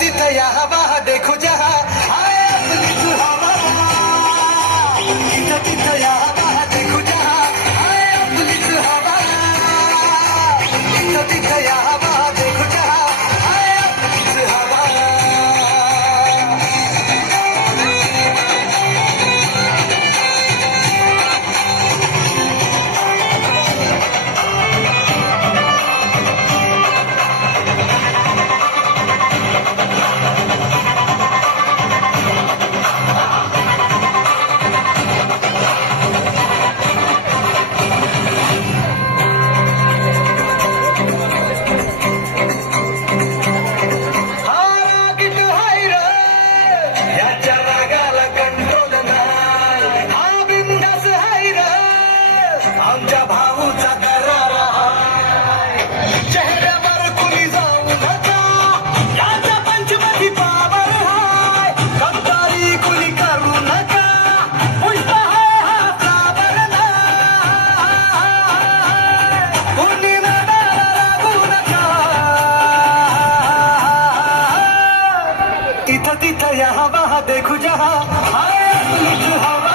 तिथं यहाँ वहाँ देखो जहाँ हाय अपनी सुहावा इथं तिथं यहाँ वहाँ देखो जहाँ हाय अपनी सुहावा इथं तिथं यहाँ वहाँ देखो जहाँ हाय अपनी सुहावा आमच्या भाऊचा करार हाय चेहऱ्यावर कुणी जाऊ नका याच्या पंचमती पावर हाय गद्दारी कुणी करू नका पुष्प हाय हा सावर कुणी नादाला लागू नका इथं तिथं यहाँ वहाँ देखू जहाँ हाय अपनी सुहावा